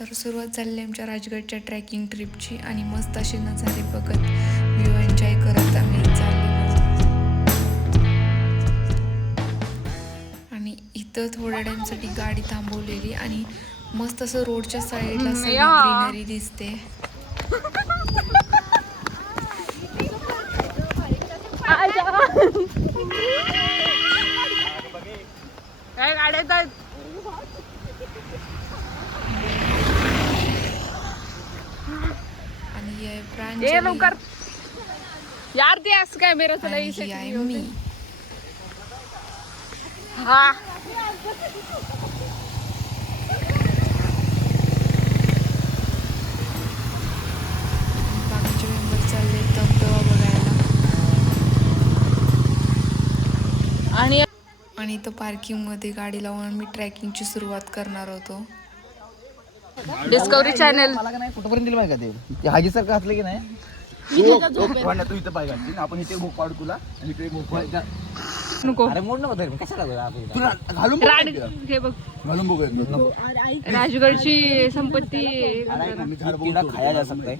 तर सुरुवात झाली आमच्या राजगडच्या ट्रॅकिंग ट्रिपची आणि मस्त असे नजारे बघत व्ह्यू एन्जॉय करत आम्ही चाललेलो. आणि इथं थोड्या टाईमसाठी गाडी थांबवलेली आणि मस्त असं रोडच्या साईडला सगळी ग्रीनरी दिसते. काय गाड्या येतात आणि हे ए लवकर यार ते असं काय मेरा चला ही आहे मी. हा बाकीचे मेंबर चालले धबधबा बघायला. आणि इथं पार्किंगमध्ये गाडी लावून आम्ही ट्रॅकिंगची सुरुवात करणार होतो. डिस्कवरी चॅनल मला का नाही कुठपर्यंत दिलं माहिती का ते हाजी सारखं असलं की नाही तू इथं पाय घालशील आपण इथे भोक पाडू तुला आणि इकडे भोक नको अरे मोड ना कशाला तुला घालून राड हे बघ घालून बघूया नको राजगडची संपत्ती मी झाड बघून खाया जा सकता है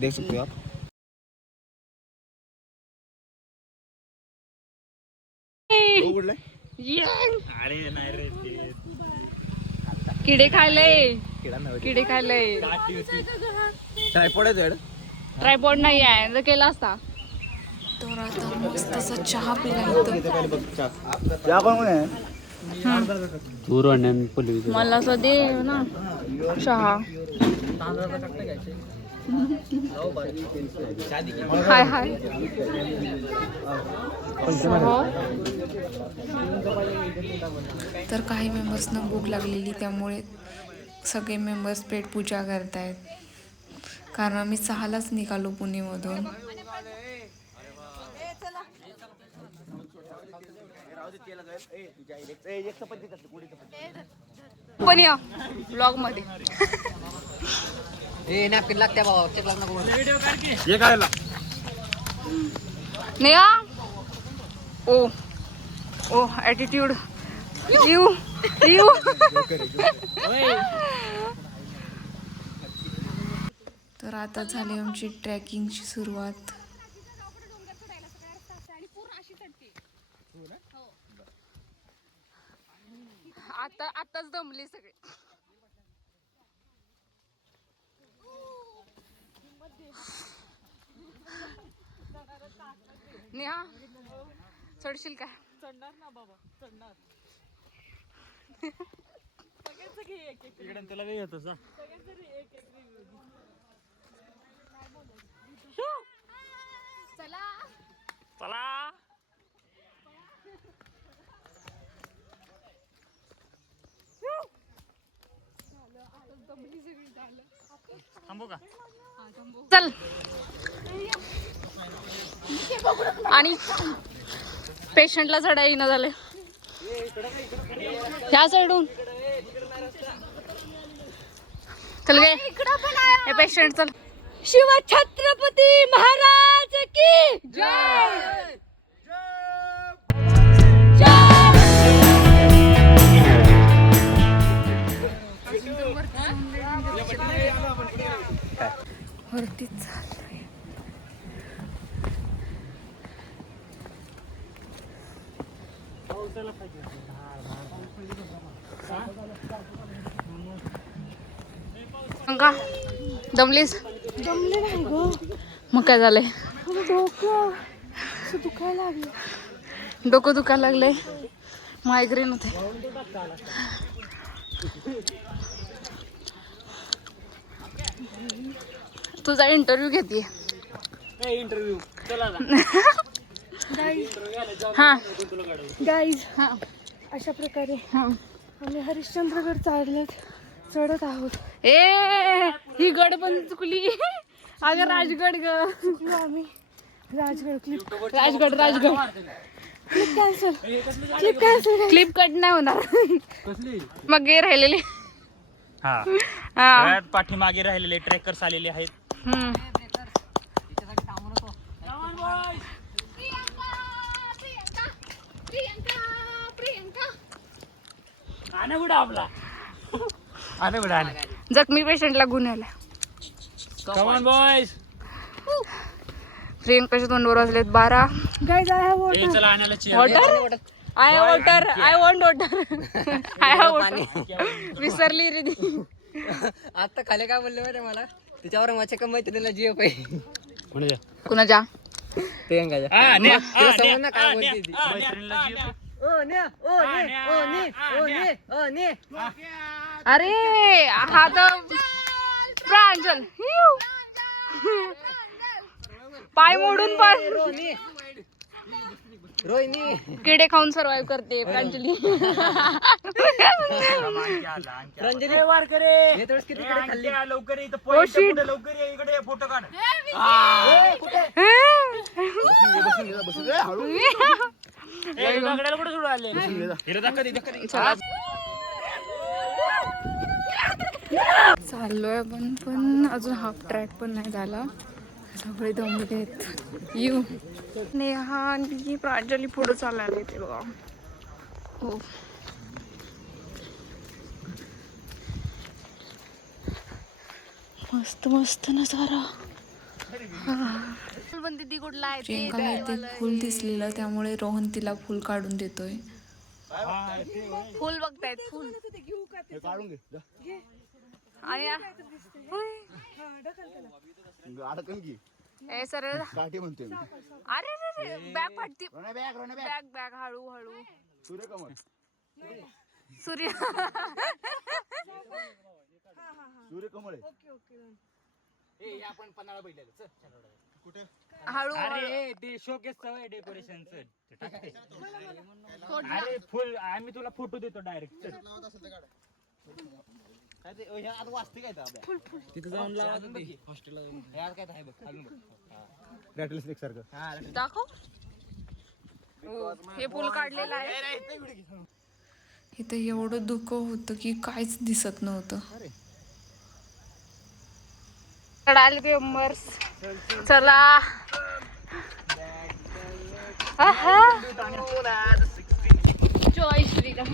देख सकते हो आप. किडे खायले किडे खायले ट्रायपॉड आहे तुझ्याकडे? ट्रायपॉड नाही आहे जर केला असता. तर आता मस्त असा चहा पिला इथं. या कोण आहे मला असं दे ना चहा. हाय हाय तर काही मेंबर्सना भूक लागलेली त्यामुळे सगळे मेंबर्स पेटपूजा करतायत. कारण आम्ही 6लाच निघालो पुणेमधून. पण या ब्लॉग मध्ये नेहा ओ ओ ॲटिट्यूड यू यू तर आता झाली आमची ट्रॅकिंगची सुरुवात. आताच दमले सगळे. नेहा चढशील काय? चढणार ना बाबा चढणार. तुला काही येतो चला चला थांबू का? चल. आणि पेशंटला चढा येईना झाले ह्या साईडून. चल गे हे पेशंट चल. शिव छत्रपती महाराज की जय. वरतीच चाललोय. का दमलीस? जमले नाही ग. मग काय झालंय? डोकं दुखायला लागलं. डोकं दुखायला लागलंय. मायग्रेन होते. तुझा इंटरव्ह्यू घेते. इंटरव्ह्यू चला हा गाईज हा अशा प्रकारे हा. आम्ही हरिश्चंद्रगड चढत आहोत. ए ही गड पण चुकली. अगं राजगड ग. चुकलो आम्ही. Rajgad clip Rajgad cancel clip cancel. Clip cut नाही होणार. मग गे राहिलेले. हा हा पाठीमागे राहिलेले ट्रेकर्स आलेले आहेत. आने कुठं आपला आने कुठं आने जखमी पेशंटला गुन्ह्याला कमॉन बॉयज. प्रियंकाच्या तोंडावर वाजलेत 12. गाईज आय हॅव ए चला आणायला chair. Water I water I want water I have water. विसरली रे ती. आता खाली काय बोलले माहिती मला तिच्यावर माझ्या का मैत्रिणीला जीव पाहिजे कुणाच्या प्रियंकाच्या आ, ने, तिला आ, ने, समज ना काय आ, ने, बोलते ती. आ, मैत्रिणीला जीव. ओ ने ओ ने ओ ने ओ ने ओ ने अरे हा तर प्रांजल हिव. पाय मोडून पण रोहिणी रोहिणी किडे खाऊन सर्वाइव्ह करते प्रांजली. रंजनी वार करे. हे थोडंच किती कडे खाल्ली आणखी लवकर ये, इथं Oh, point shit. पुढे लवकर ये, इकडे ये, फोटो काढ. ए, दगडाला कुठे सोडून आले? हिरो दाखव दे, दाखव दे. चाललोय पण अजून हाफ ट्रॅक पण नाही झाला. सगळे दमले आहेत. यू नेहा आणि प्रांजली पुढे चालायला येते बघा. हो मस्त मस्त नजारा. प्रियंकाला इथे फुल दिसलेलं त्यामुळे रोहन तिला फुल काढून देतोय. फुल बघतायत फुल काढून घे जा. आणि अडकन की ए सरळ काठी म्हणते मी. अरे रे रे बॅग फाटती. रोना बॅग रोना बॅग. बॅग बॅग हळू हळू. सूर्यकमल सूर्य सूर्यकमळ आहे. हळू हळू. अरे ते शोकेस सवय डेकोरेशनचं. अरे फुल आम्ही तुला फोटो देतो डायरेक्ट. तिथं जाऊन लावा हॉस्टेलला जाऊन यार काय आहे बघ खालून बघ रॅटल स्नेक सारखं. दाखव. हो, हे पूल काढलेलं आहे. इथं एवढं दुःख होतं की काहीच दिसत नव्हतं. आले मेंबर्स. चला जय श्रीराम.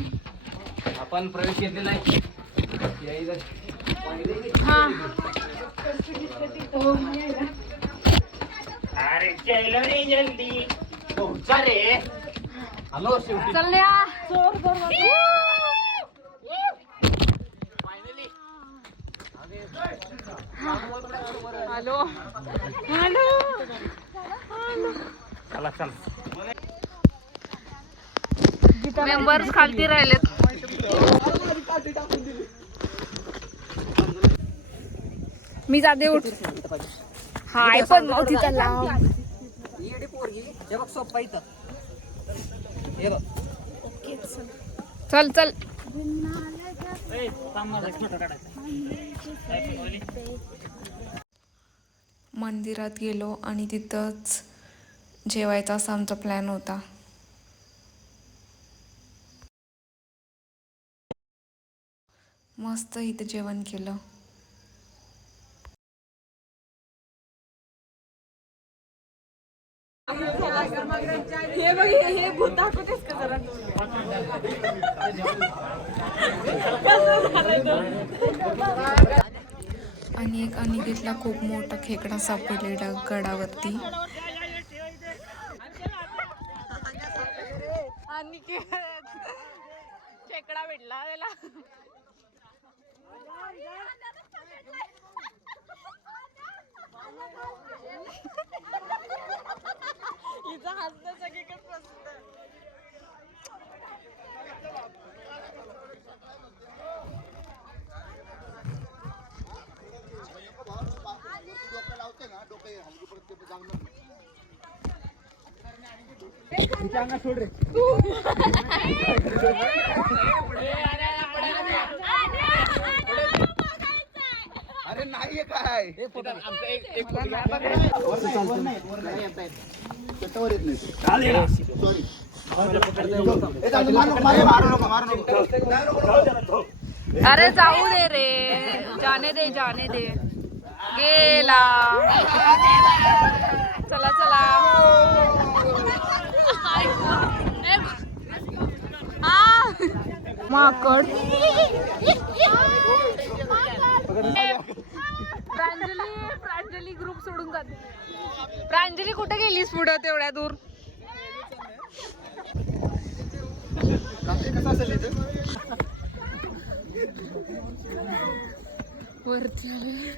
आपण प्रवेश घेतलेला आहे हा अरे चलो रे जल्दी. हॅलो शेवटी चल न्या. Hello hello. चला चला. मेंबर्स खालती राहिलेत. मी जाते उठ. हाय पण मग तिचा लाव. येडी पोरगी हे बघ सोप्पा इथं हे बघ चल चल. ए, थांब माझा फोटो काढायचा. मंदिरात गेलो आणि तिथंच जेवायचा असा आमचा प्लॅन होता. मस्त इथं जेवण केलं. आणि एक अनिकेतला खूप मोठा खेकडा सापडलेला गडावरती. आणि खेकडा भेटला त्याला. हिचा हसणं सगळीकडे प्रसिद्ध. अरे नाहीये काय अरे जाऊ दे रे. जाने दे जाने दे. गेला. चला चला. माकड सोडून जाते. प्रांजली कुठे गेलीस पुढं तेवढ्या दूर? कसं असेल इथं? वरती आले.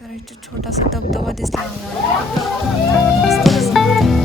तर इथे छोटासा धबधबा दिसला आम्हाला. मस्त दिसला.